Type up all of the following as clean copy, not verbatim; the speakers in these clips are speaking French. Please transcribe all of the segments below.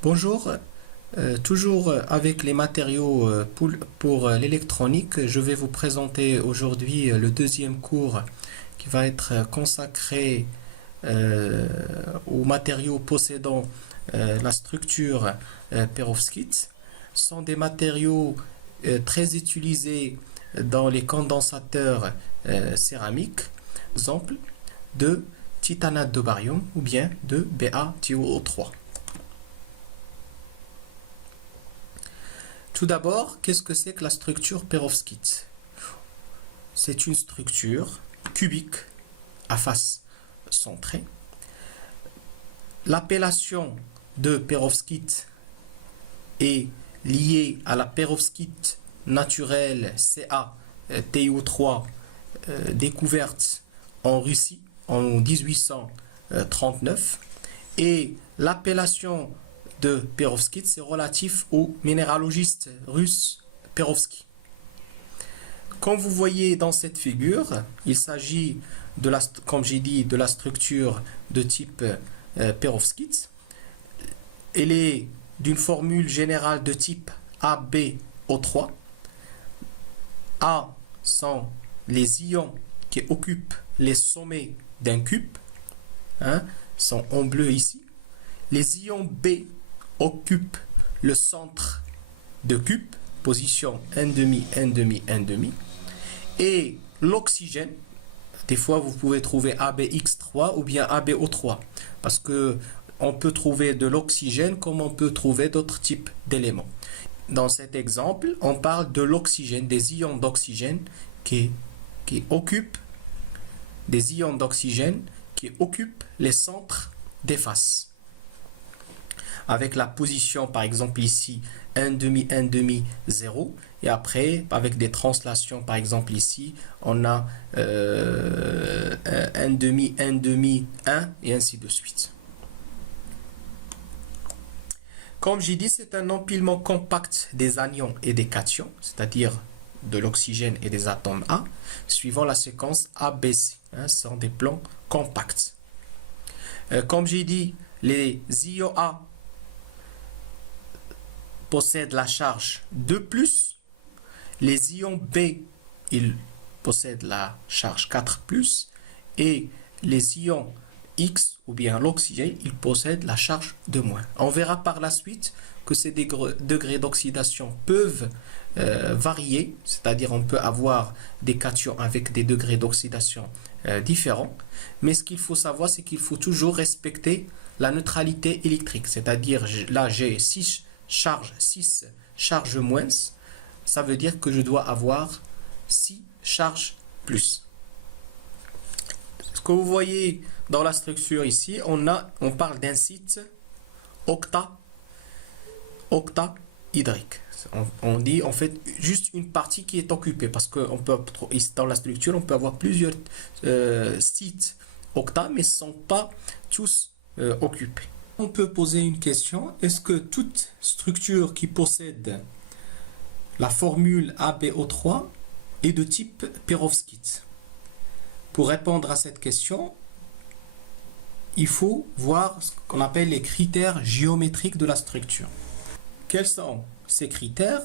Bonjour, toujours avec les matériaux pour l'électronique, je vais vous présenter aujourd'hui le deuxième cours qui va être consacré aux matériaux possédant la structure perovskite. Ce sont des matériaux très utilisés dans les condensateurs céramiques, exemple de titanate de barium ou bien de BaTiO3. Tout d'abord, qu'est-ce que c'est que la structure perovskite? C'est une structure cubique à face centrée. L'appellation de perovskite est liée à la perovskite naturelle CaTiO3 découverte en Russie en 1839 et l'appellation de perovskite, c'est relatif au minéralogiste russe Perovski. Comme vous voyez dans cette figure, il s'agit de la, comme j'ai dit, de la structure de type perovskite. Elle est d'une formule générale de type AbO3. A sont les ions qui occupent les sommets d'un cube, sont en bleu ici. Les ions B occupent le centre de cube, position 1,5, 1,5, 1,5. Et l'oxygène, des fois vous pouvez trouver AbX3 ou bien AbO3, parce que on peut trouver de l'oxygène comme on peut trouver d'autres types d'éléments. Dans cet exemple, on parle de l'oxygène, des ions d'oxygène qui occupent les centres des faces. Avec la position par exemple ici 1,5, 1,5, 0, et après avec des translations par exemple ici on a 1,5, 1,5, 1 et ainsi de suite. Comme j'ai dit, c'est un empilement compact des anions et des cations, c'est-à-dire de l'oxygène et des atomes A, suivant la séquence ABC. Ce sont des plans compacts. Comme j'ai dit, les ions A possèdent la charge 2+, les ions B, ils possèdent la charge 4+, et les ions X, ou bien l'oxygène, ils possèdent la charge de moins. On verra par la suite que ces degrés d'oxydation peuvent varier, c'est-à-dire on peut avoir des cations avec des degrés d'oxydation différents, mais ce qu'il faut savoir, c'est qu'il faut toujours respecter la neutralité électrique, c'est-à-dire là j'ai 6 charges moins, ça veut dire que je dois avoir 6 charges plus. Ce que vous voyez dans la structure ici, on parle d'un site octahydrique. On dit en fait juste une partie qui est occupée parce que dans la structure on peut avoir plusieurs sites octa, mais ce ne sont pas tous occupés. On peut poser une question, est-ce que toute structure qui possède la formule AbO3 est de type perovskite? Pour répondre à cette question, il faut voir ce qu'on appelle les critères géométriques de la structure. Quels sont ces critères?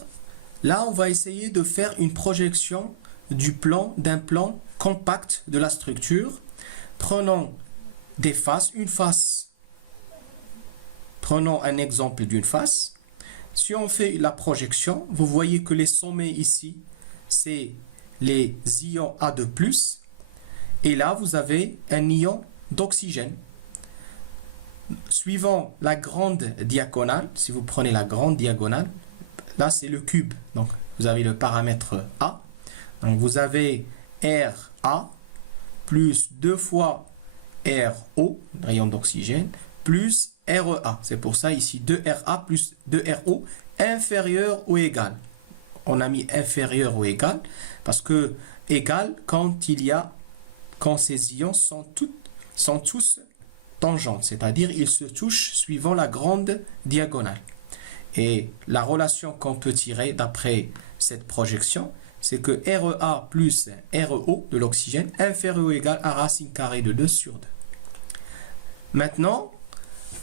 Là, on va essayer de faire une projection d'un plan compact de la structure. Prenons des faces, une face. Prenons un exemple d'une face. Si on fait la projection, vous voyez que les sommets ici, c'est les ions A2+, et là vous avez un ion d'oxygène. Suivant la grande diagonale, si vous prenez la grande diagonale, là c'est le cube, donc vous avez le paramètre A, donc vous avez Ra plus 2 fois RO, rayon d'oxygène, plus REA. C'est pour ça ici 2RA plus 2RO inférieur ou égal. On a mis inférieur ou égal parce que égal quand ces ions sont tous tangentes, c'est-à-dire ils se touchent suivant la grande diagonale. Et la relation qu'on peut tirer d'après cette projection, c'est que REA plus REO de l'oxygène inférieur ou égal à racine carrée de 2 sur 2. Maintenant,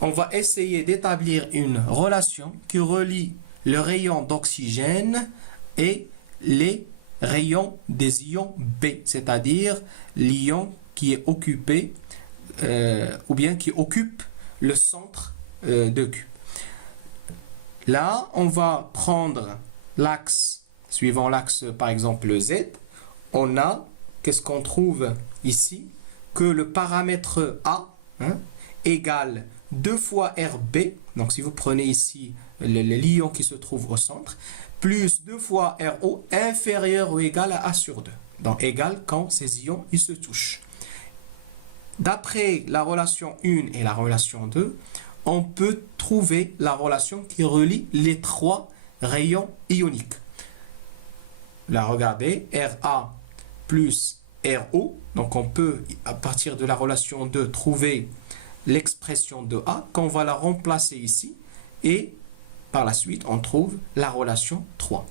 on va essayer d'établir une relation qui relie le rayon d'oxygène et les rayons des ions B, c'est-à-dire l'ion qui est occupé ou bien qui occupe le centre de Q. Là, on va prendre l'axe, suivant l'axe par exemple Z, on a, qu'est-ce qu'on trouve ici? Que le paramètre A égale 2 fois RB, donc si vous prenez ici l'ion qui se trouve au centre, plus 2 fois RO inférieur ou égal à A sur 2. Donc égal quand ces ions ils se touchent. D'après la relation 1 et la relation 2, on peut trouver la relation qui relie les trois rayons ioniques. Là, regardez, RA plus RO. Donc on peut, à partir de la relation 2, trouver l'expression de A qu'on va la remplacer ici. Et par la suite, on trouve la relation 3.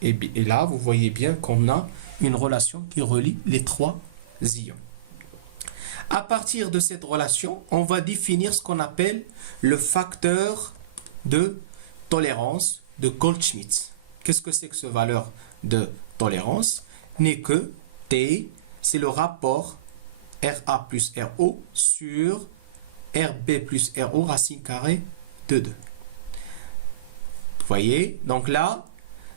Et là, vous voyez bien qu'on a une relation qui relie les trois ions. À partir de cette relation, on va définir ce qu'on appelle le facteur de tolérance de Goldschmidt. Qu'est-ce que c'est que ce valeur de tolérance? N'est que T, c'est le rapport RA plus RO sur RB plus RO racine carrée de 2. Vous voyez? Donc là,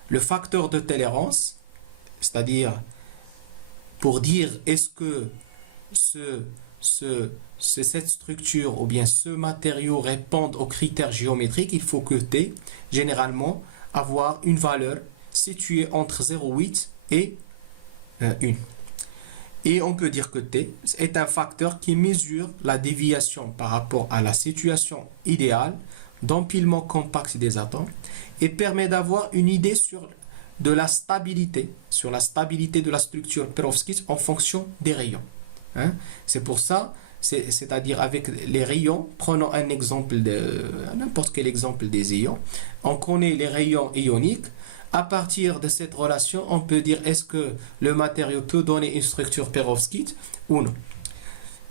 le facteur de tolérance, c'est-à-dire pour dire est-ce que cette structure ou bien ce matériau répondent aux critères géométriques, il faut que T, généralement, avoir une valeur située entre 0,8 et 1. Et on peut dire que T est un facteur qui mesure la déviation par rapport à la situation idéale d'empilement compact des atomes et permet d'avoir une idée sur la stabilité de la structure perovskite en fonction des rayons. C'est pour ça, c'est-à-dire avec les rayons, prenons un exemple n'importe quel exemple des ions, on connaît les rayons ioniques. À partir de cette relation, on peut dire est-ce que le matériau peut donner une structure perovskite ou non.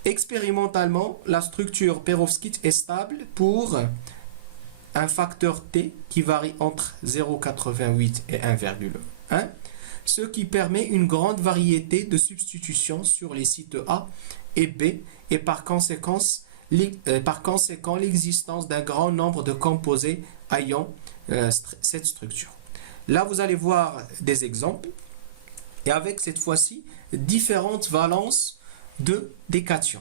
Expérimentalement, la structure perovskite est stable pour un facteur T qui varie entre 0,88 et 1,1, ce qui permet une grande variété de substitutions sur les sites A et B et par conséquent l'existence d'un grand nombre de composés ayant cette structure. Là, vous allez voir des exemples et avec cette fois-ci différentes valences des cations.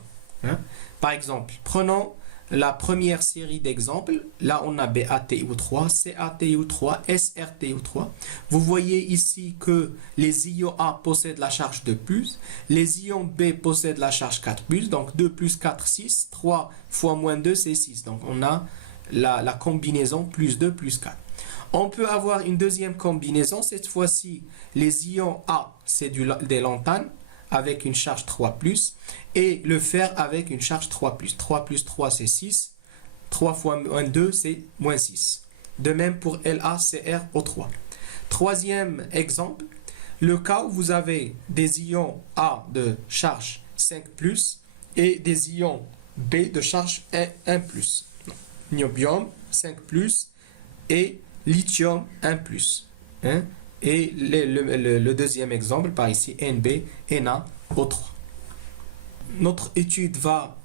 Par exemple, prenons la première série d'exemples. Là, on a BaTiO3, CaTiO3, SrTiO3. Vous voyez ici que les ions A possèdent la charge 2+, les ions B possèdent la charge 4+, donc 2 plus 4, 6, 3 fois moins 2, c'est 6. Donc, on a la combinaison plus 2 plus 4. On peut avoir une deuxième combinaison. Cette fois-ci, les ions A, c'est des lantanes avec une charge 3+, et le fer avec une charge 3+. 3 plus 3, c'est 6. 3 fois moins 2, c'est moins 6. De même pour LaCrO3. Troisième exemple, le cas où vous avez des ions A de charge 5+, et des ions B de charge 1+. Niobium 5+, et lithium 1+. Et le deuxième exemple, par ici, NB, NaO3. Notre étude va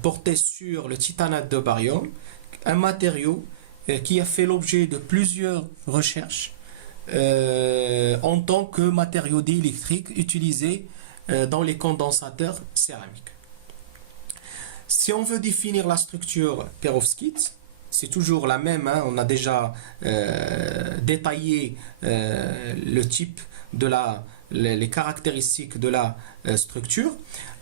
porter sur le titanate de barium, un matériau qui a fait l'objet de plusieurs recherches en tant que matériau diélectrique utilisé dans les condensateurs céramiques. Si on veut définir la structure perovskite, c'est toujours la même, on a déjà détaillé le type les caractéristiques de la structure.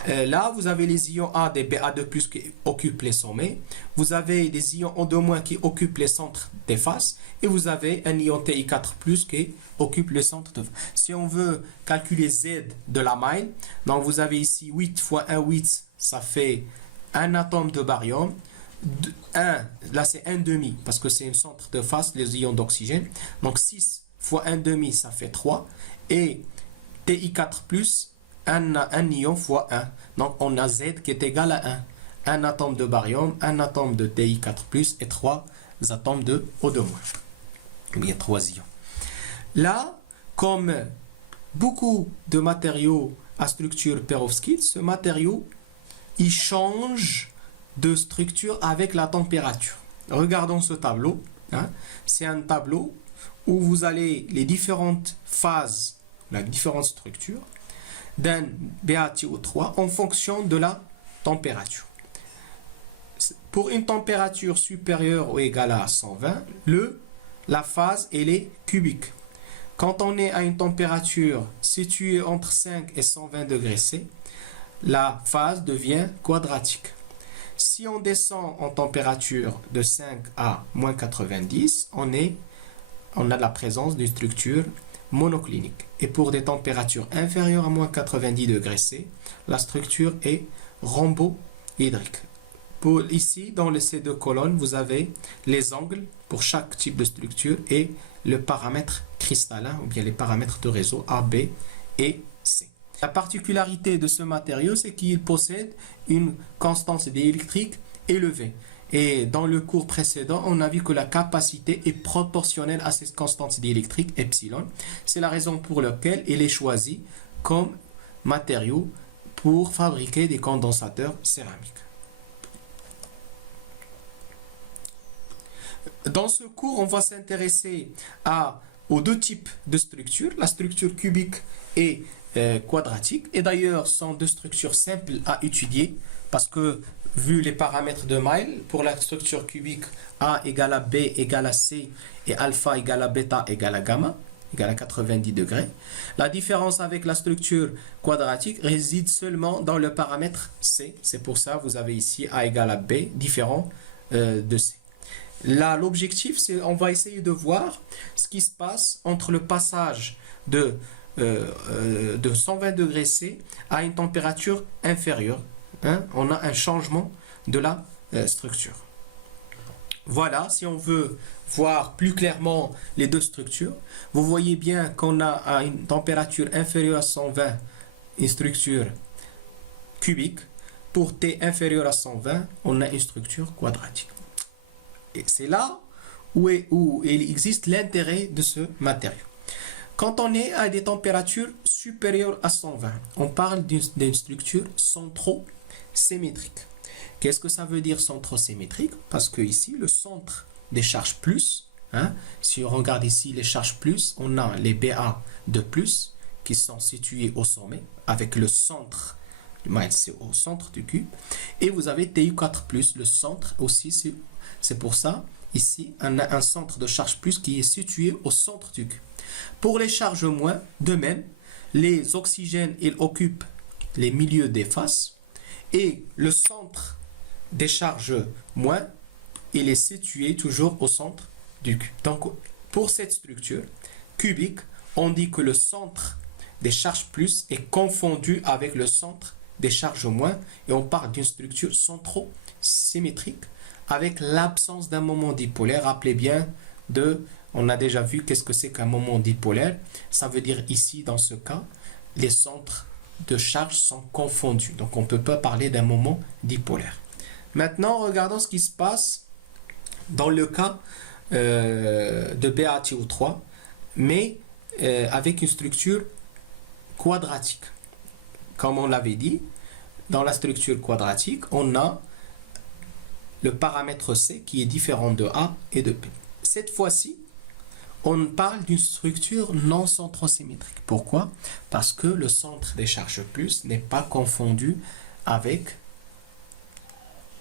Là, vous avez les ions A des Ba2+ qui occupent les sommets, vous avez des ions O2- qui occupent les centres des faces, et vous avez un ion Ti4+ qui occupe le centre de face. Si on veut calculer Z de la maille, donc vous avez ici 8 fois 1, 8, ça fait un atome de barium. 1, là c'est 1,5 parce que c'est un centre de face, les ions d'oxygène. Donc 6 fois 1,5 ça fait 3. Et Ti4+, un ion fois 1. Donc on a Z qui est égal à un atome de barium, un atome de Ti4+, et 3 atomes de O2-. Il y a 3 ions. Là, comme beaucoup de matériaux à structure perovskite, ce matériau, il change de structure avec la température. Regardons ce tableau. Hein. C'est un tableau où vous allez les différentes phases, les différentes structures d'un BaTiO3 en fonction de la température. Pour une température supérieure ou égale à 120, la phase elle est cubique. Quand on est à une température située entre 5 et 120 degrés C, la phase devient quadratique. Si on descend en température de 5 à moins 90, on a la présence d'une structure monoclinique. Et pour des températures inférieures à moins 90 degrés C, la structure est rhomboédrique. Ici, dans ces deux colonnes, vous avez les angles pour chaque type de structure et le paramètre cristallin, ou bien les paramètres de réseau A, B et C. La particularité de ce matériau, c'est qu'il possède une constance diélectrique élevée. Et dans le cours précédent, on a vu que la capacité est proportionnelle à cette constance diélectrique, epsilon. C'est la raison pour laquelle il est choisi comme matériau pour fabriquer des condensateurs céramiques. Dans ce cours, on va s'intéresser aux deux types de structures, la structure cubique et quadratique. Et d'ailleurs, ce sont deux structures simples à étudier parce que, vu les paramètres de Mail, pour la structure cubique, A égale à B égale à C et alpha égale à bêta égale à gamma, égale à 90 degrés. La différence avec la structure quadratique réside seulement dans le paramètre C. C'est pour ça que vous avez ici A égale à B, différent de C. Là, l'objectif, c'est on va essayer de voir ce qui se passe entre le passage de 120 degrés C à une température inférieure. Hein, on a un changement de la structure. Voilà, si on veut voir plus clairement les deux structures, vous voyez bien qu'on a à une température inférieure à 120 une structure cubique. Pour T inférieur à 120, on a une structure quadratique. Et c'est là où il existe l'intérêt de ce matériau. Quand on est à des températures supérieures à 120, on parle d'une structure centrosymétrique. Qu'est-ce que ça veut dire centrosymétrique? Parce que ici, le centre des charges plus, hein, si on regarde ici les charges plus, on a les BA de plus qui sont situés au sommet avec le centre, c'est au centre du cube, et vous avez TU4+, le centre aussi, c'est pour ça, ici, on a un centre de charge plus qui est situé au centre du cube. Pour les charges moins, de même, les oxygènes, ils occupent les milieux des faces, et le centre des charges moins, il est situé toujours au centre du cube. Donc, pour cette structure cubique, on dit que le centre des charges plus est confondu avec le centre des charges moins, et on parle d'une structure centrosymétrique avec l'absence d'un moment dipolaire. Rappelez bien, on a déjà vu qu'est-ce que c'est qu'un moment dipolaire. Ça veut dire ici, dans ce cas, les centres de charge sont confondus. Donc, on ne peut pas parler d'un moment dipolaire. Maintenant, regardons ce qui se passe dans le cas de BaTiO3, mais avec une structure quadratique. Comme on l'avait dit, dans la structure quadratique, on a le paramètre C qui est différent de A et de P. Cette fois-ci, on parle d'une structure non centrosymétrique. Pourquoi? Parce que le centre des charges plus n'est pas confondu avec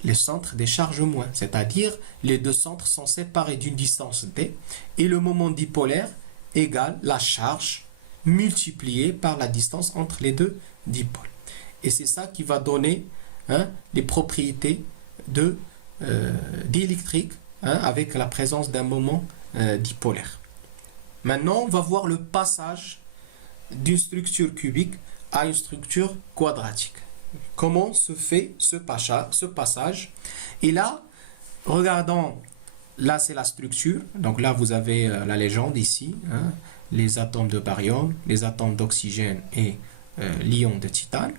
le centre des charges moins. C'est-à-dire, les deux centres sont séparés d'une distance D et le moment dipolaire égale la charge multipliée par la distance entre les deux dipôles. Et c'est ça qui va donner les propriétés diélectriques avec la présence d'un moment dipolaire. Maintenant, on va voir le passage d'une structure cubique à une structure quadratique. Comment se fait ce passage? Et là, regardons, là c'est la structure. Donc là, vous avez la légende ici, les atomes de barium, les atomes d'oxygène et l'ion de titane.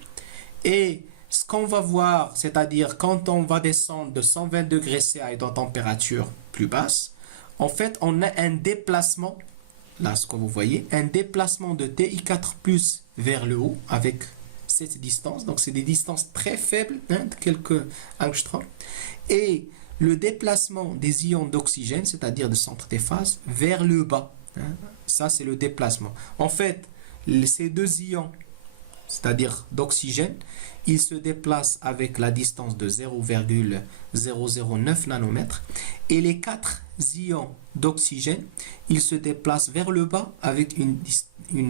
Et ce qu'on va voir, c'est-à-dire quand on va descendre de 120 degrés C à une température plus basse, en fait, on a un déplacement, là, ce que vous voyez, un déplacement de TI4 plus vers le haut avec cette distance. Donc, c'est des distances très faibles, hein, de quelques angstroms. Et le déplacement des ions d'oxygène, c'est-à-dire de centre des phases, vers le bas. Hein. Ça, c'est le déplacement. En fait, ces deux ions, c'est-à-dire d'oxygène, ils se déplacent avec la distance de 0,009 nanomètres. Et les quatre ions d'oxygène, ils se déplacent vers le bas avec une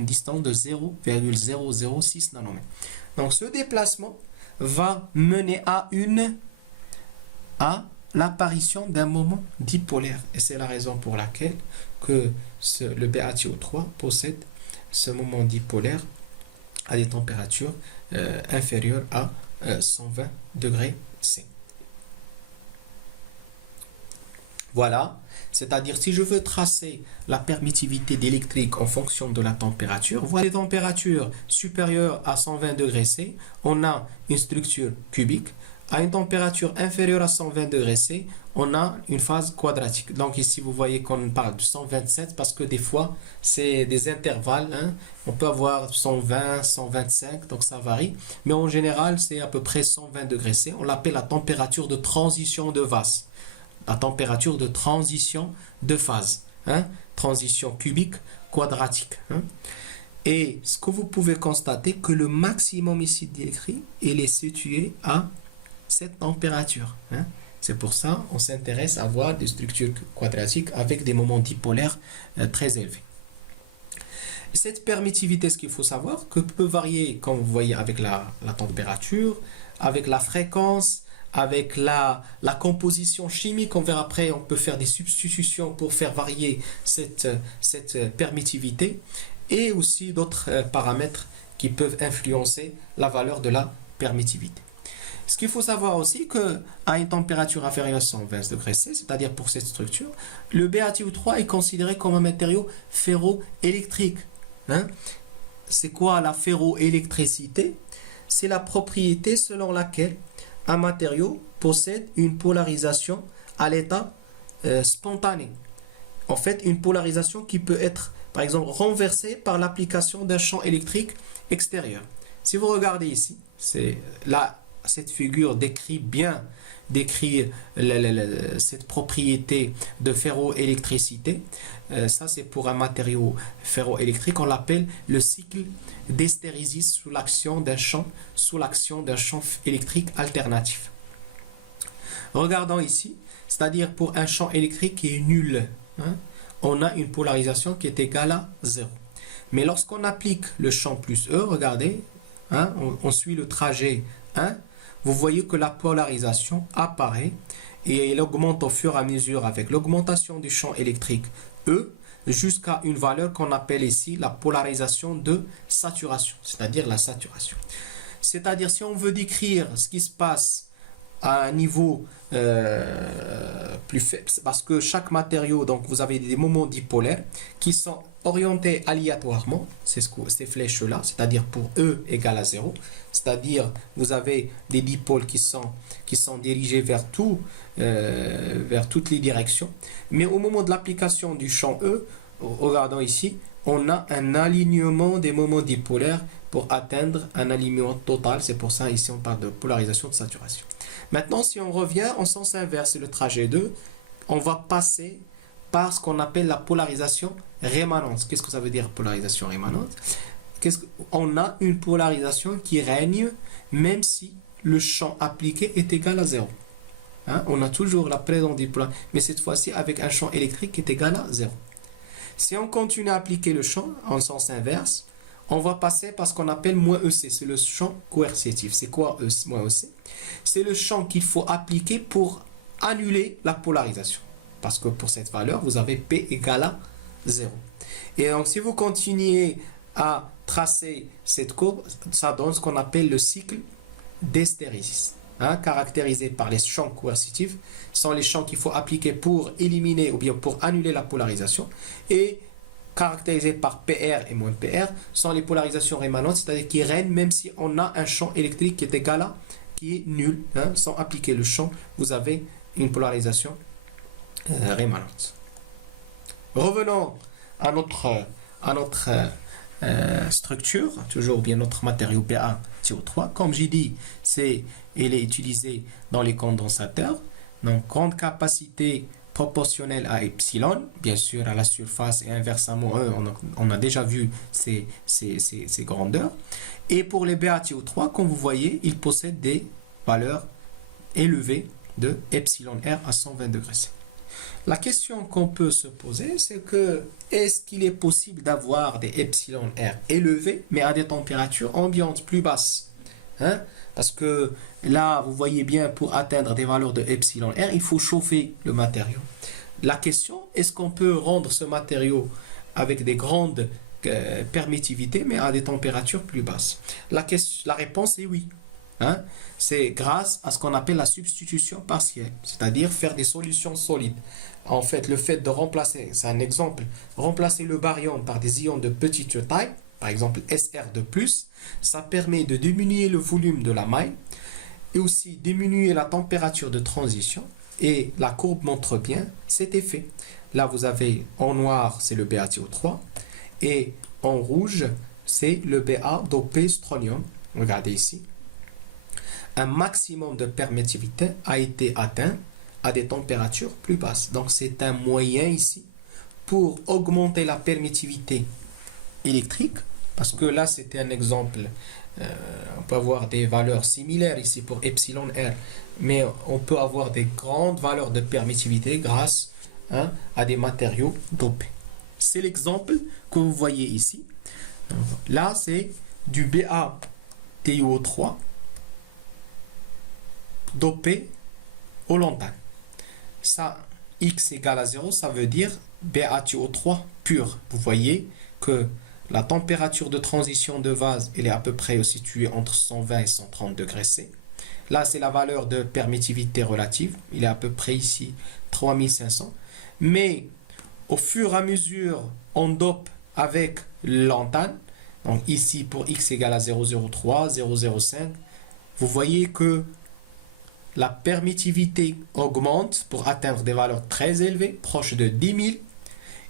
distance de 0,006 nanomètres. Donc ce déplacement va mener à l'apparition d'un moment dipolaire. Et c'est la raison pour laquelle que le BaTiO3 possède ce moment dipolaire à des températures inférieures à 120 degrés C. Voilà, c'est-à-dire si je veux tracer la permittivité d'électrique en fonction de la température, voilà les températures supérieures à 120 degrés C, on a une structure cubique. À une température inférieure à 120 degrés C, on a une phase quadratique. Donc ici, vous voyez qu'on parle de 127 parce que des fois, c'est des intervalles. Hein. On peut avoir 120, 125, donc ça varie. Mais en général, c'est à peu près 120 degrés C. On l'appelle la température de transition de vase. La température de transition de phase. Hein. Transition cubique, quadratique. Hein. Et ce que vous pouvez constater, que le maximum ici décrit, il est situé à cette température. Hein. C'est pour ça qu'on s'intéresse à voir des structures quadratiques avec des moments dipolaires très élevés. Cette permittivité, ce qu'il faut savoir, que peut varier, comme vous voyez, avec la température, avec la fréquence, avec la composition chimique. On verra après, on peut faire des substitutions pour faire varier cette permittivité, et aussi d'autres paramètres qui peuvent influencer la valeur de la permittivité. Ce qu'il faut savoir aussi, qu'à une température inférieure à 120 degrés C, c'est-à-dire pour cette structure, le BaTiO3 est considéré comme un matériau ferroélectrique. Hein? C'est quoi la ferroélectricité? C'est la propriété selon laquelle un matériau possède une polarisation à l'état spontané. En fait, une polarisation qui peut être, par exemple, renversée par l'application d'un champ électrique extérieur. Si vous regardez ici, c'est là. Cette figure décrit cette propriété de ferroélectricité. Ça, c'est pour un matériau ferroélectrique. On l'appelle le cycle d'hystérésis sous l'action d'un champ électrique alternatif. Regardons ici, c'est-à-dire pour un champ électrique qui est nul, hein, on a une polarisation qui est égale à 0. Mais lorsqu'on applique le champ plus E, regardez, hein, on suit le trajet 1, vous voyez que la polarisation apparaît et elle augmente au fur et à mesure avec l'augmentation du champ électrique E jusqu'à une valeur qu'on appelle ici la polarisation de saturation, c'est-à-dire la saturation. C'est-à-dire si on veut décrire ce qui se passe à un niveau plus faible, parce que chaque matériau, donc vous avez des moments dipolaires qui sont orientés aléatoirement, c'est ces flèches-là, c'est-à-dire pour E égale à 0, c'est-à-dire vous avez des dipoles qui sont dirigés vers toutes les directions, mais au moment de l'application du champ E, regardons ici, on a un alignement des moments dipolaires pour atteindre un alignement total. C'est pour ça ici on parle de polarisation de saturation. Maintenant, si on revient en sens inverse, c'est le trajet 2, on va passer par ce qu'on appelle la polarisation rémanente. Qu'est-ce que ça veut dire polarisation rémanente? On a une polarisation qui règne même si le champ appliqué est égal à 0. Hein? On a toujours la présence du plan, mais cette fois-ci avec un champ électrique qui est égal à 0. Si on continue à appliquer le champ en sens inverse, on va passer par ce qu'on appelle moins EC, c'est le champ coercitif. C'est quoi moins EC? C'est le champ qu'il faut appliquer pour annuler la polarisation. Parce que pour cette valeur, vous avez P égale à 0. Et donc, si vous continuez à tracer cette courbe, ça donne ce qu'on appelle le cycle d'hystérésis. Caractérisé par les champs coercitifs, sont les champs qu'il faut appliquer pour éliminer ou bien pour annuler la polarisation. Et caractérisées par PR et moins PR, sont les polarisations rémanentes, c'est-à-dire qui règnent même si on a un champ électrique qui est égal à, qui est nul. Hein, sans appliquer le champ, vous avez une polarisation rémanente. Revenons à notre structure, toujours bien notre matériau BaTiO3. Comme j'ai dit, il est utilisé dans les condensateurs. Donc, grande capacité proportionnelle à epsilon, bien sûr à la surface et inversement, on a déjà vu ces grandeurs. Et pour les BaTiO3, comme vous voyez, ils possèdent des valeurs élevées de epsilon R à 120 degrés C. La question qu'on peut se poser, c'est que est-ce qu'il est possible d'avoir des epsilon R élevés, mais à des températures ambiantes plus basses, hein? Parce que là, vous voyez bien, pour atteindre des valeurs de epsilon R, il faut chauffer le matériau. La question, est-ce qu'on peut rendre ce matériau avec des grandes permittivités, mais à des températures plus basses? La réponse est oui. Hein? C'est grâce à ce qu'on appelle la substitution partielle, c'est-à-dire faire des solutions solides. En fait, le fait de remplacer, c'est un exemple, remplacer le baryon par des ions de petite taille, par exemple SR2+, ça permet de diminuer le volume de la maille et aussi diminuer la température de transition. Et la courbe montre bien cet effet. Là, vous avez en noir, c'est le BaTiO3 et en rouge, c'est le Ba dopé strontium. Regardez ici. Un maximum de permittivité a été atteint à des températures plus basses. Donc, c'est un moyen ici pour augmenter la permittivité électrique, parce que là, c'était un exemple. On peut avoir des valeurs similaires ici pour epsilon R, mais on peut avoir des grandes valeurs de permittivité grâce à des matériaux dopés. C'est l'exemple que vous voyez ici. Donc, là, c'est du BaTiO3 dopé au lantane. Ça, X égale à 0, ça veut dire BaTiO3 pur. Vous voyez que la température de transition de vase, elle est à peu près située entre 120 et 130 degrés C. Là, c'est la valeur de permittivité relative. Il est à peu près ici 3500. Mais au fur et à mesure, on dope avec le lantane. Donc ici, pour X égale à 0,03, 0,05, vous voyez que la permittivité augmente pour atteindre des valeurs très élevées, proches de 10 000.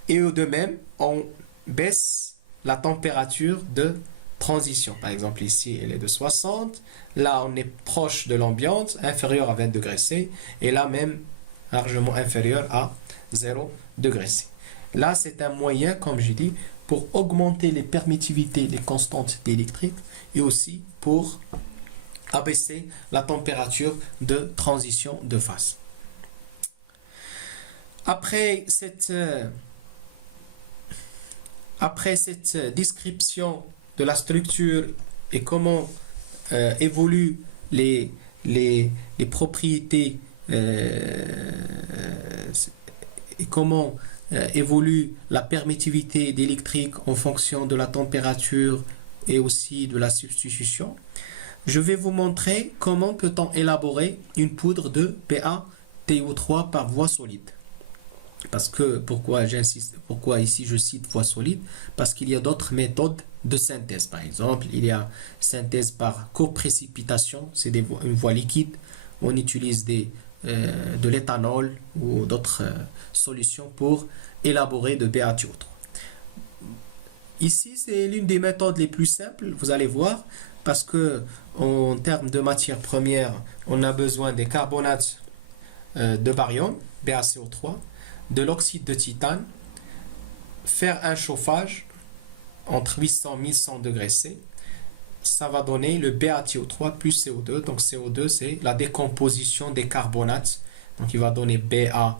Et de même, on baisse la température de transition. Par exemple, ici, elle est de 60. Là, on est proche de l'ambiance, inférieur à 20 degrés C. Et là, même largement inférieur à 0 degrés C. Là, c'est un moyen, comme j'ai dit, pour augmenter les permittivités, les constantes électriques et aussi pour abaisser la température de transition de phase. Après cette description de la structure et comment évoluent les propriétés et comment évolue la permittivité électrique en fonction de la température et aussi de la substitution, je vais vous montrer comment peut-on élaborer une poudre de BaTiO3 par voie solide. Parce que, pourquoi ici je cite voie solide? Parce qu'il y a d'autres méthodes de synthèse. Par exemple, il y a synthèse par coprécipitation, c'est une voie liquide. On utilise de l'éthanol ou d'autres solutions pour élaborer de BaTiO3. Ici, c'est l'une des méthodes les plus simples, vous allez voir, parce que en termes de matières premières, on a besoin des carbonates de baryon, BaCO3, de l'oxyde de titane, faire un chauffage entre 800 et 1100 degrés C, ça va donner le BaTiO3 plus CO2. Donc CO2, c'est la décomposition des carbonates. Donc il va donner BaO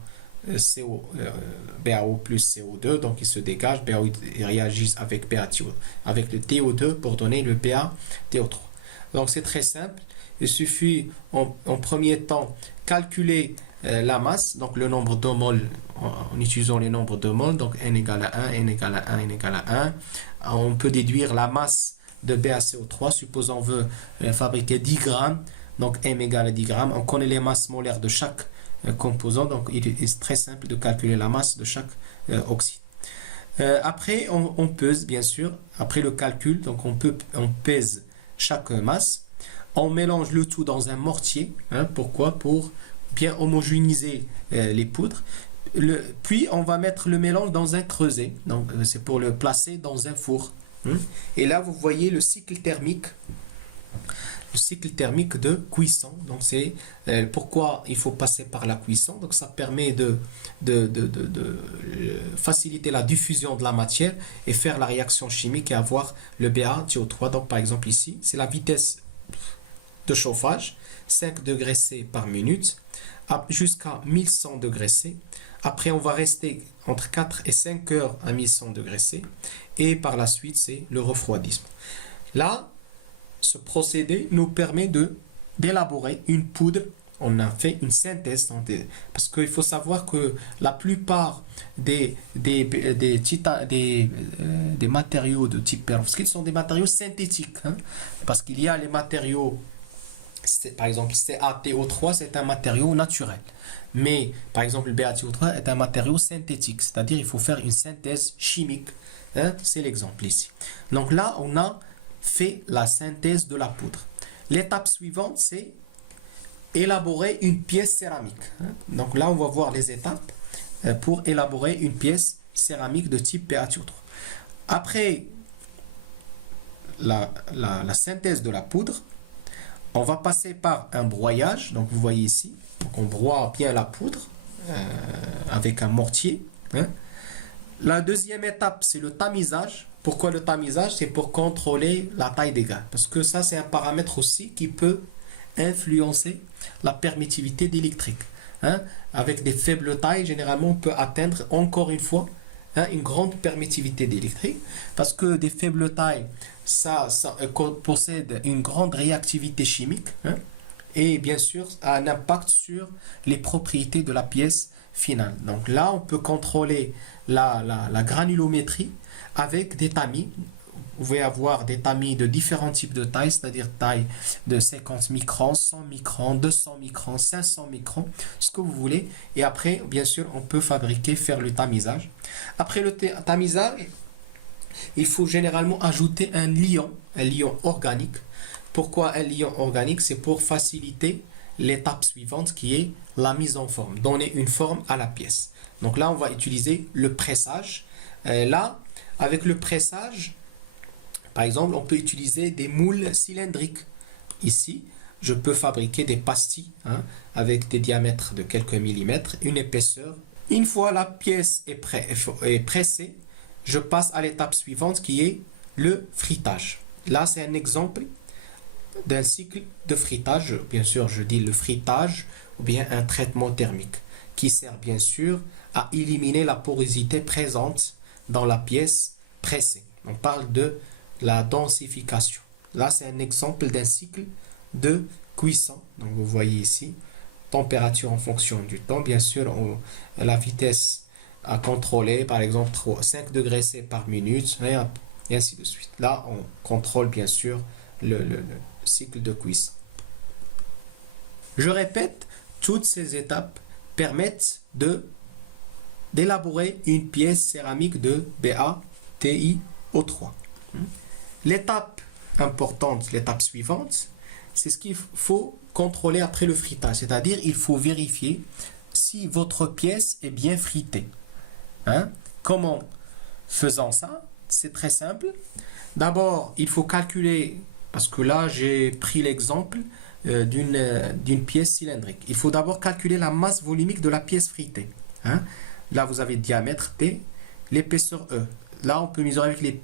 plus CO2. Donc il se dégage. BaO il réagit avec avec le TO2 pour donner le BaTiO3. Donc c'est très simple. Il suffit en premier temps calculer la masse, donc le nombre de moles en utilisant les nombres de moles. Donc n égale à 1, n égale à 1, n égale à 1. On peut déduire la masse de BaCO3, supposons on veut fabriquer 10 grammes, donc M égale à 10 grammes. On connaît les masses molaires de chaque composant, donc il est très simple de calculer la masse de chaque oxyde. Après, on pèse, bien sûr. Après le calcul, donc on pèse chaque masse. On mélange le tout dans un mortier. Hein, pourquoi? Pour bien homogénéiser les poudres. Puis, on va mettre le mélange dans un creuset. Donc, c'est pour le placer dans un four. Hein. Et là, vous voyez le cycle thermique. Le cycle thermique de cuisson. Donc, c'est pourquoi il faut passer par la cuisson. Donc, ça permet de faciliter la diffusion de la matière et faire la réaction chimique et avoir le BaTiO3. Donc, par exemple, ici, c'est la vitesse de chauffage, 5 degrés C par minute, jusqu'à 1100 degrés C. Après, on va rester entre 4 et 5 heures à 1100 degrés C. Et par la suite, c'est le refroidissement. Là, ce procédé nous permet d'élaborer une poudre. On a fait une synthèse. Parce qu'il faut savoir que la plupart des matériaux de type perovskite sont des matériaux synthétiques. Hein, parce qu'il y a les matériaux, par exemple, CaTO3, c'est un matériau naturel. Mais, par exemple, le BaTiO3 est un matériau synthétique. C'est-à-dire qu'il faut faire une synthèse chimique. Hein, c'est l'exemple ici. Donc là, on a fait la synthèse de la poudre. L'étape suivante, c'est élaborer une pièce céramique. Donc là, on va voir les étapes pour élaborer une pièce céramique de type BaTiO3. Après la synthèse de la poudre, on va passer par un broyage. Donc vous voyez ici, donc on broie bien la poudre avec un mortier. Hein. La deuxième étape, c'est le tamisage. Pourquoi le tamisage? C'est pour contrôler la taille des grains. Parce que ça, c'est un paramètre aussi qui peut influencer la permittivité d'électrique. Hein? Avec des faibles tailles, généralement, on peut atteindre, encore une fois, hein, une grande permittivité d'électrique. Parce que des faibles tailles, ça possède une grande réactivité chimique. Hein? Et bien sûr, a un impact sur les propriétés de la pièce finale. Donc là, on peut contrôler la granulométrie avec des tamis. Vous pouvez avoir des tamis de différents types de tailles, c'est-à-dire taille de 50 microns, 100 microns, 200 microns, 500 microns, ce que vous voulez. Et après, bien sûr, on peut faire le tamisage. Après le tamisage, il faut généralement ajouter un liant organique. Pourquoi un liant organique? C'est pour faciliter l'étape suivante qui est la mise en forme, donner une forme à la pièce. Donc là, on va utiliser le pressage. Là, avec le pressage, par exemple, on peut utiliser des moules cylindriques. Ici, je peux fabriquer des pastilles avec des diamètres de quelques millimètres, une épaisseur. Une fois la pièce est pressée, je passe à l'étape suivante qui est le fritage. Là, c'est un exemple d'un cycle de fritage. Bien sûr, je dis le fritage ou bien un traitement thermique qui sert bien sûr à éliminer la porosité présente dans la pièce pressée. On parle de la densification. Là, c'est un exemple d'un cycle de cuisson. Donc, vous voyez ici, température en fonction du temps. Bien sûr, la vitesse à contrôler, par exemple, 5 degrés C par minute, et ainsi de suite. Là, on contrôle bien sûr le cycle de cuisson. Je répète, toutes ces étapes permettent d'élaborer une pièce céramique de BaTiO3. L'étape importante, l'étape suivante, c'est ce qu'il faut contrôler après le fritage. C'est-à-dire, il faut vérifier si votre pièce est bien fritée. Hein? Comment faisons ça? C'est très simple. D'abord, il faut calculer, parce que là, j'ai pris l'exemple d'une pièce cylindrique. Il faut d'abord calculer la masse volumique de la pièce fritée. Hein? Là, vous avez le diamètre T, l'épaisseur E. Là, on peut mesurer avec les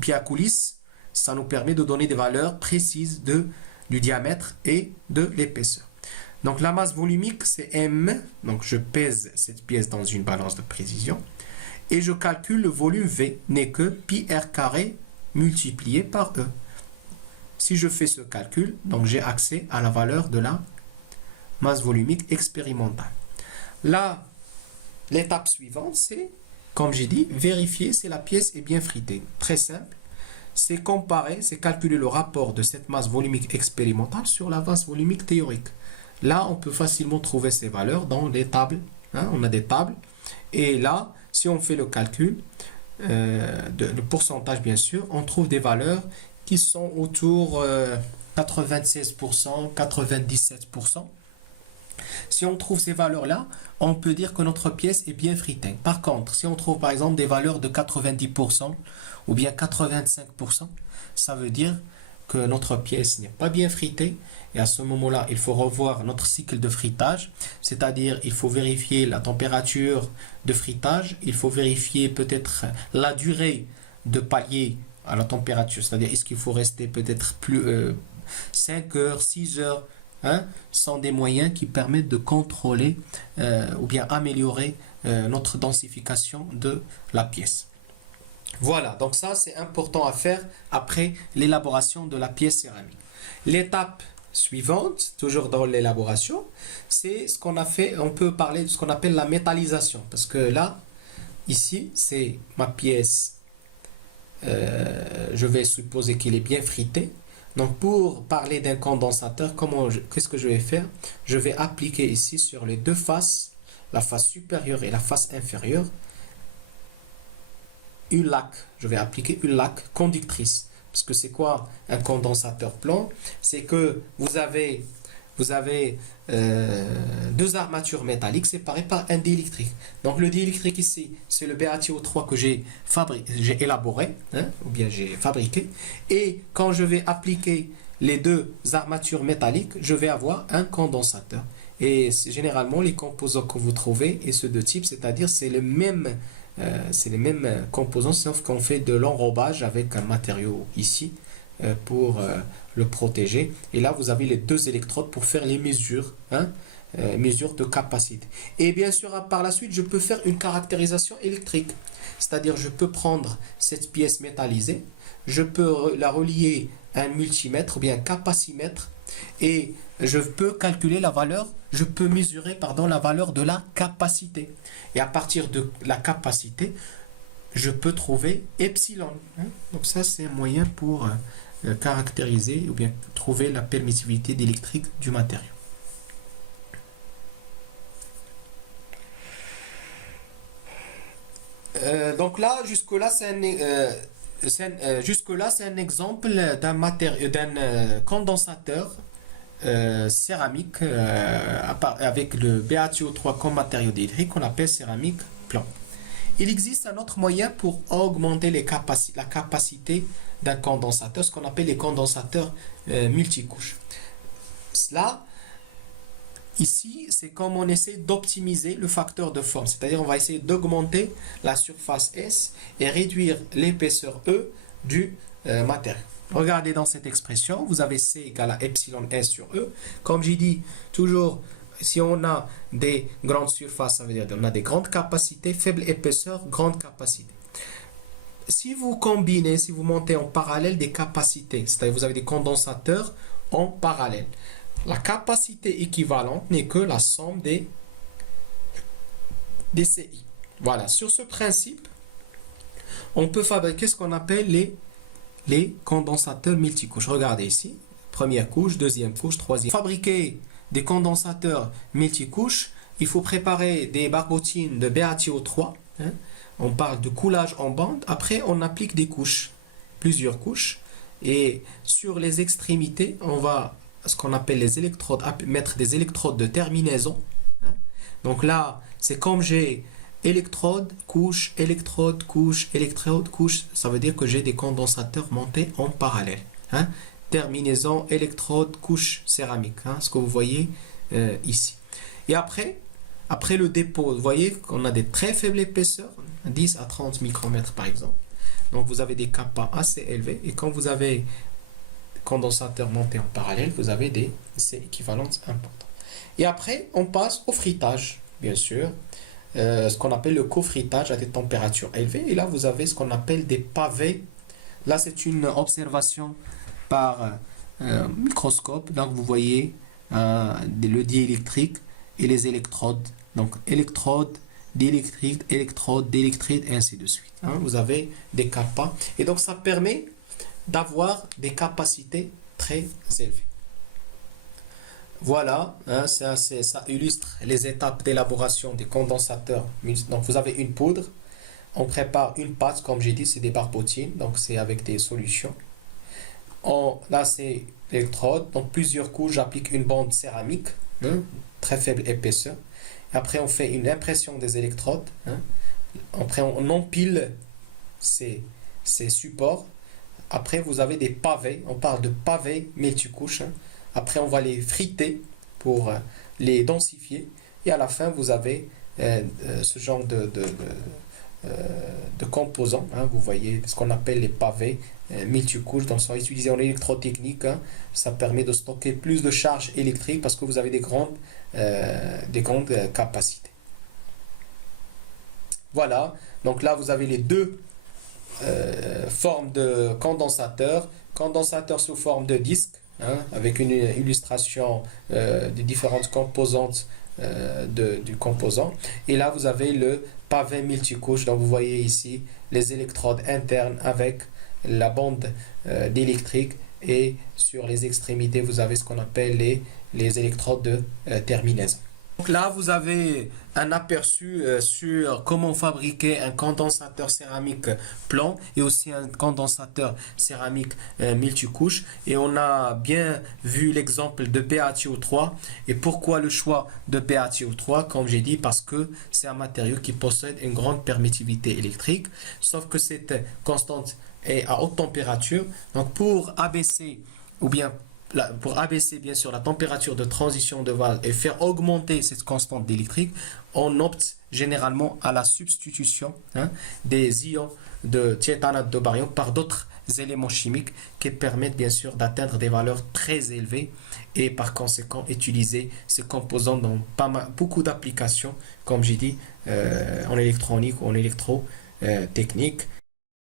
pieds à coulisses. Ça nous permet de donner des valeurs précises du diamètre et de l'épaisseur. Donc, la masse volumique, c'est M. Donc, je pèse cette pièce dans une balance de précision. Et je calcule le volume V, n'est que pi r carré multiplié par E. Si je fais ce calcul, donc j'ai accès à la valeur de la masse volumique expérimentale. Là, l'étape suivante, c'est, comme j'ai dit, vérifier si la pièce est bien fritée. Très simple. C'est comparer, c'est calculer le rapport de cette masse volumique expérimentale sur la masse volumique théorique. Là, on peut facilement trouver ces valeurs dans les tables. Hein, on a des tables. Et là, si on fait le calcul, le pourcentage bien sûr, on trouve des valeurs qui sont autour 96%, 97%. Si on trouve ces valeurs-là, on peut dire que notre pièce est bien fritée. Par contre, si on trouve par exemple des valeurs de 90% ou bien 85%, ça veut dire que notre pièce n'est pas bien fritée. Et à ce moment-là, il faut revoir notre cycle de fritage, c'est-à-dire il faut vérifier la température de fritage, il faut vérifier peut-être la durée de palier à la température, c'est-à-dire est-ce qu'il faut rester peut-être plus 5 heures, 6 heures, hein, sont des moyens qui permettent de contrôler ou bien améliorer notre densification de la pièce. Voilà, donc ça c'est important à faire après l'élaboration de la pièce céramique. L'étape suivante, toujours dans l'élaboration, c'est ce qu'on a fait, on peut parler de ce qu'on appelle la métallisation. Parce que là, ici, c'est ma pièce, je vais supposer qu'il est bien frité. Donc pour parler d'un condensateur, qu'est-ce que je vais faire? Je vais appliquer ici sur les deux faces, la face supérieure et la face inférieure, une laque. Je vais appliquer une laque conductrice. Parce que c'est quoi un condensateur plan? C'est que vous avez deux armatures métalliques séparées par un diélectrique. Donc le diélectrique ici, c'est le BaTiO3 que j'ai élaboré, hein, ou bien j'ai fabriqué. Et quand je vais appliquer les deux armatures métalliques, je vais avoir un condensateur. Et généralement, les composants que vous trouvez et ceux de type, c'est-à-dire c'est les mêmes composants, sauf qu'on fait de l'enrobage avec un matériau ici pour le protéger. Et là, vous avez les deux électrodes pour faire les mesures, hein, mesures de capacité. Et bien sûr, par la suite, je peux faire une caractérisation électrique. C'est-à-dire, je peux prendre cette pièce métallisée, je peux la relier à un multimètre ou bien un capacimètre et je peux calculer la valeur, je peux mesurer, pardon, la valeur de la capacité. Et à partir de la capacité, je peux trouver epsilon. Hein. Donc ça, c'est un moyen pour caractériser ou bien trouver la permissivité électrique du matériau. Donc là, jusque-là, c'est un exemple d'un condensateur céramique avec le BaTiO3 comme matériau d'électrique qu'on appelle céramique plan. Il existe un autre moyen pour augmenter la capacité d'un condensateur, ce qu'on appelle les condensateurs multicouches. Cela, ici, c'est comme on essaie d'optimiser le facteur de forme, c'est-à-dire on va essayer d'augmenter la surface S et réduire l'épaisseur E du matériau. Regardez dans cette expression, vous avez C égale à epsilon S sur E. Comme j'ai dit, toujours, si on a des grandes surfaces, ça veut dire qu'on a des grandes capacités, faible épaisseur, grande capacité. Si vous combinez, si vous montez en parallèle des capacités, c'est-à-dire vous avez des condensateurs en parallèle, la capacité équivalente n'est que la somme des CI. Voilà, sur ce principe, on peut fabriquer ce qu'on appelle les condensateurs multicouches. Regardez ici, première couche, deuxième couche, troisième. Pour fabriquer des condensateurs multicouches, il faut préparer des barbotines de BaTiO3. Hein. On parle de coulage en bande. Après, on applique des couches, plusieurs couches. Et sur les extrémités, on va, ce qu'on appelle les électrodes, mettre des électrodes de terminaison. Hein. Donc là, c'est comme j'ai électrode, couche, électrode, couche, électrode, couche. Ça veut dire que j'ai des condensateurs montés en parallèle. Hein. Terminaison, électrode, couche céramique. Hein, ce que vous voyez ici. Et après le dépôt, vous voyez qu'on a des très faibles épaisseurs, 10 à 30 micromètres par exemple. Donc vous avez des kappa assez élevés. Et quand vous avez condensateurs montés en parallèle, vous avez des équivalences importantes. Et après, on passe au fritage, bien sûr. Ce qu'on appelle le cofritage à des températures élevées. Et là, vous avez ce qu'on appelle des pavés. Là, c'est une observation par microscope. Donc, vous voyez le diélectrique et les électrodes. Donc, électrode, diélectrique, électrode, diélectrique, et ainsi de suite. Hein, vous avez des kappa. Et donc, ça permet d'avoir des capacités très élevées. Voilà, hein, ça illustre les étapes d'élaboration des condensateurs. Donc vous avez une poudre, On prépare une pâte, comme j'ai dit, c'est des barbotines, donc c'est avec des solutions. Là, c'est l'électrode, donc plusieurs couches, j'applique une bande céramique, hein, très faible épaisseur. Après, on fait une impression des électrodes. Hein. Après, on empile ces supports. Après, vous avez des pavés. On parle de pavés multicouches. Hein. Après, on va les friter pour les densifier. Et à la fin, vous avez ce genre de composants. Hein. Vous voyez ce qu'on appelle les pavés multicouches. Donc, ça va utiliser en électrotechnique. Hein. Ça permet de stocker plus de charge électrique parce que vous avez des grandes capacités. Voilà. Donc là, vous avez les deux formes de condensateur. Condensateur sous forme de disque, hein, avec une illustration des différentes composantes du composant. Et là, vous avez le pavé multicouche. Donc, vous voyez ici les électrodes internes avec la bande d'électrique. Et sur les extrémités, vous avez ce qu'on appelle les électrodes de terminaison. Donc là, vous avez un aperçu sur comment fabriquer un condensateur céramique plan et aussi un condensateur céramique multicouche. Et on a bien vu l'exemple de PaTO3. Et pourquoi le choix de PaTO3? Comme j'ai dit, parce que c'est un matériau qui possède une grande permittivité électrique. Sauf que cette constante est à haute température. Donc pour abaisser ou bien bien sûr la température de transition de Wahl et faire augmenter cette constante d'électrique, on opte généralement à la substitution des ions de thiétanate de barium par d'autres éléments chimiques qui permettent bien sûr d'atteindre des valeurs très élevées et par conséquent utiliser ces composants dans beaucoup d'applications, comme j'ai dit, en électronique ou en électrotechnique.